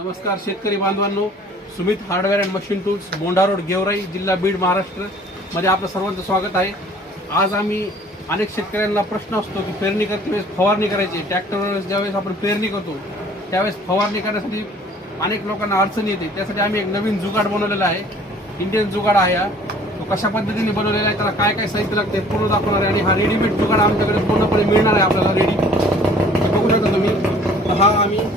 नमस्कार शेतकरी बांधवांनो, Sumit hardware and machine tools, Mondha road, Georai, जिल्हा बीड, महाराष्ट्र मध्ये आपलं सर्वांचं स्वागत आहे। आज आम्ही अनेक शेतकऱ्यांना प्रश्न असतो की पेरणी करते वेळेस फवारणी करायची, ट्रॅक्टरवर ज्यावेळेस आपण पेरणी करतो त्यावेळेस फवारणी करण्यासाठी अनेक लोकांना अडचण येते। त्यासाठी आम्ही एक नवीन जुगाड बनवलेला आहे, इंडियन जुगाड आहे हा। तो कशा पद्धतीने बनवलेला आहे, त्याला काय काय साहित्य लागते पूर्ण दाखवणार आहे आणि हा रेडीमेड जुगाड आमच्याकडे पूर्णपणे मिळणार आहे आपल्याला रेडी। बघू शकता तुम्ही, हा आम्ही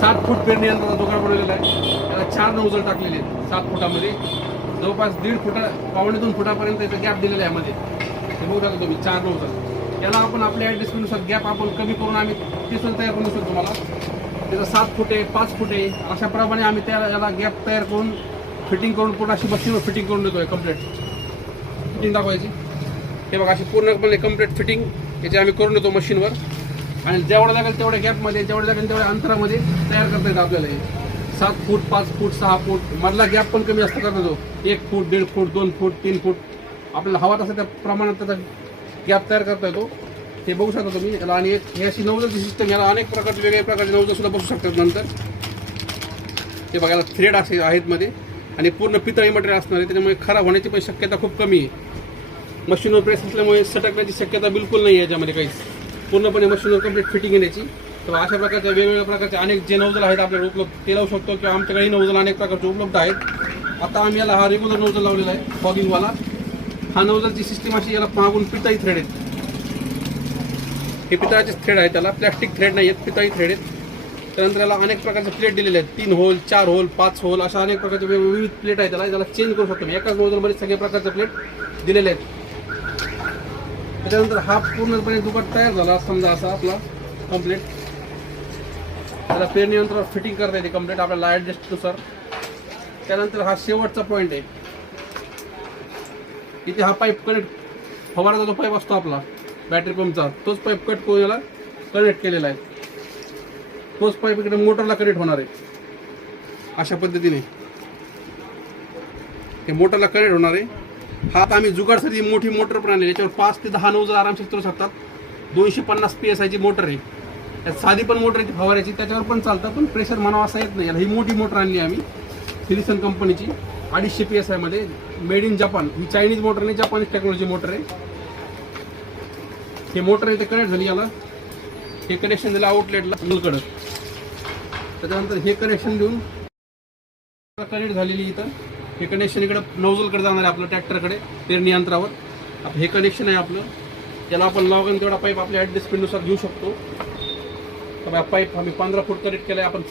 7 फूट पेरणी यंत्राचा जुगाड बनवलेला आहे। त्याला 4 नोझल टाकलेले आहेत 7 फुटामध्ये, जवळपास 1.5 फुटा पावणे 2 फुटापर्यंत याचा गॅप दिलेला आहे मध्ये। हे बघू शकता तुम्ही 4 नोझल। त्याला आपण आपल्या ॲडजस्टमेंटनुसार गॅप आपण कमी करून आम्ही ते सुद्धा तयार करू शकतो तुम्हाला। त्याचा 7 फूट आहे, 5 फूट आहे, अशा प्रमाणे आम्ही याला गॅप तयार करून फिटिंग करून पूर्ण अशी मशीनवर फिटिंग करून देतोय। कम्प्लीट फिटिंग दाखवायची, हे बघा अशी पूर्णपणे कम्प्लीट फिटिंग याची आम्ही करून देतो मशीनवर। आणि जेवढं लागेल तेवढ्या गॅपमध्ये, जेवढं लागेल तेवढ्या अंतरामध्ये तयार करता येतं आपल्याला। हे 7 फूट, 5 फूट, 6 फूट मधला गॅप पण कमी जास्त करता येतो। 1 फूट, 1.5 फूट, 2 फूट, 3 फूट आपल्याला हवा तसं त्या प्रमाणात त्याचा गॅप तयार करता येतो। हे बघू शकता तुम्ही याला। आणि हे अशी नौजलची सिस्टम, याला अनेक प्रकारचे वेगवेगळ्या प्रकारचे नौजल सुद्धा बसू शकतात नंतर। ते बघायला थ्रेड असे आहेत मध्ये आणि पूर्ण पितळी मटेरियल असणार आहे, त्याच्यामुळे खराब होण्याची पण शक्यता खूप कमी आहे। मशीनवर प्रेस असल्यामुळे सटकण्याची शक्यता बिलकुल नाही आहे याच्यामध्ये काहीच। पूर्णपणे मशीनवर कम्प्लीट फिटिंग येण्याची। तर अशा प्रकारच्या वेगवेगळ्या प्रकारचे अनेक जे नौजल आहेत आपल्याला उपलब्ध ते लावू शकतो, किंवा आमच्याकडे नौजल अनेक प्रकारचे उपलब्ध आहेत। आता आम्ही याला हा रेग्युलर नौजल लावलेला आहे फॉगिंगवाला। हा नौजलची सिस्टीम अशी, याला मागून पितळी थ्रेड आहेत। हे पितळाचे थ्रेड आहेत, त्याला प्लॅस्टिक थ्रेड नाही आहेत, पितळी थ्रेड आहेत। त्यानंतर याला अनेक प्रकारचे प्लेट दिलेले आहेत, 3 होल, 4 होल, 5 होल अशा अनेक प्रकारचे विविध प्लेट आहेत। त्याला चेंज करू शकतो मी, एकाच नौजलमध्ये सगळे प्रकारचे प्लेट दिलेले आहेत। त्याच्यानंतर हा पूर्णपणे जुगाड तयार झाला समजा असा आपला कम्प्लीट। त्याला पेरणी यंत्रावर फिटिंग करता येते कम्प्लीट आपल्याला ॲडजस्टनुसार। त्यानंतर हा शेवटचा पॉईंट आहे, इथे हा पाईप कनेक्ट फवाराचा जो पाईप असतो आपला बॅटरी पंपचा, तोच पाईप कट करून याला कनेक्ट केलेला आहे। तोच पाईप इकडे मोटरला कनेक्ट होणार आहे अशा पद्धतीने, हे मोटरला कनेक्ट होणार आहे। हा आता आम्ही जुगाडसाठी मोठी मोटर पण आणली, याच्यावर 5 ते 10 नौजल आरामशीर चालू शकतात। 250 PSI ची मोटर आहे, त्यात साधी पण मोटर आहे फवारायची, त्याच्यावर पण चालतं, पण प्रेशर म्हणावा असा येत नाही। ही मोठी मोटर आणली आम्ही फिलिसन कंपनीची 250 PSI मध्ये, made in Japan. He Chinese motor नाही, जपानीज टेक्नॉलॉजी मोटर आहे। हे मोटर इथे कनेक्ट झाली, याला हे कनेक्शन दिलं आउटलेटला नलकडं। त्याच्यानंतर हे कनेक्शन देऊन कनेक्ट झालेली इथं, हे कनेक्शन इकडे नोझलकडे जाणार आहे आपलं ट्रॅक्टरकडे पेरणी यंत्रावर। आता हे कनेक्शन आहे आपलं, त्याला आपण लागेल तेवढा पाईप आपल्या ॲडजस्टमेंटनुसार घेऊ शकतो। तर पाईप आम्ही 15 फूट कनेक्ट केला आहे आपण।